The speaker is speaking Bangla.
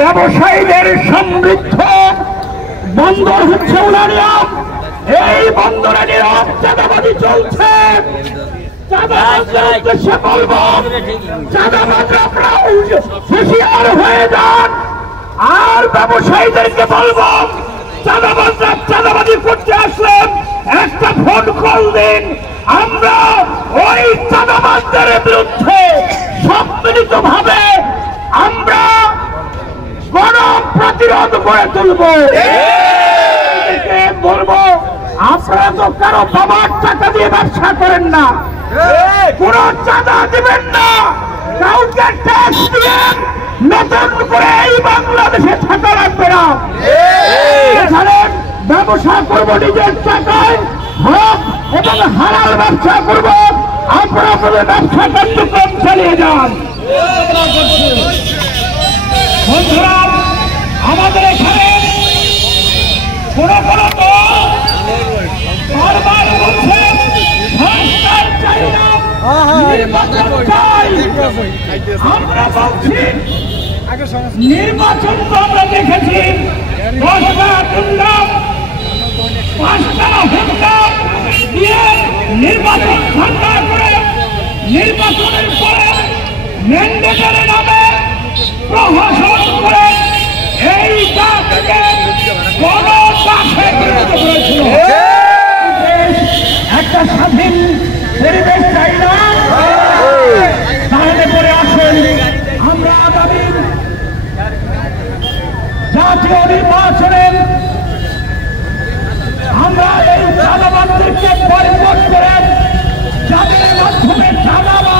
ব্যবসায়ীদের সমৃদ্ধ বন্দর হচ্ছে উলানিয়া। এই বন্দরে নীরব চাঁদাবাজি চলছে। চাঁদাবাজদের উদ্দেশ্যে বলব, চাঁদাবাজরা আপনারা হুঁশিয়ার হয়ে যান। আর ব্যবসায়ীদেরকে বলব, চাঁদাবাজরা চাঁদাবাজি করতে আসলেন একটা ফোন কল দিন। আমরা ওই চাঁদাবাজদের বিরুদ্ধে সম্মিলিত ভাবে আমরা গণ প্রতিরোধ করে তুলব। বলবো, আপনারা তো কারো বাবার টাকা দিয়ে ব্যবসা করেন না, কোন চাঁদা দিবেন না, কাউকে ট্যাক্স দিবেন, নতুন করে এই বাংলাদেশে থাকা লাগবে না। এখানে ব্যবসা করবো নিজের টাকায়, হক এবং হালাল ব্যবসা করবো। আপনারা আপনাদের ব্যবসা কার্যক্রম চালিয়ে যান। বন্ধুরা, আমাদের এখানে কোন কোন বারবার বলছে সংস্কার চাই না, নির্বাচন চাই। আমরা বলছি নির্বাচন তো আমরা দেখেছি, 10টা গুন্ডা 5টা হুন্ডা দিয়ে নির্বাচন ঠান্ডা করে নির্বাচনের পরে ম্যান্ডেটের নামে প্রহসন করে এই জাতিকে কোন দাসে পরিণত করেছিল। একটা স্বাধীন পরিবেশ চাই না। তাহলে পরে আসেন আমরা আগামী জাতীয় নির্বাচনে আমরা এই চাঁদাবাজদেরকে পরিবর্তন করে যাদের মাধ্যমে চাঁদাবাজ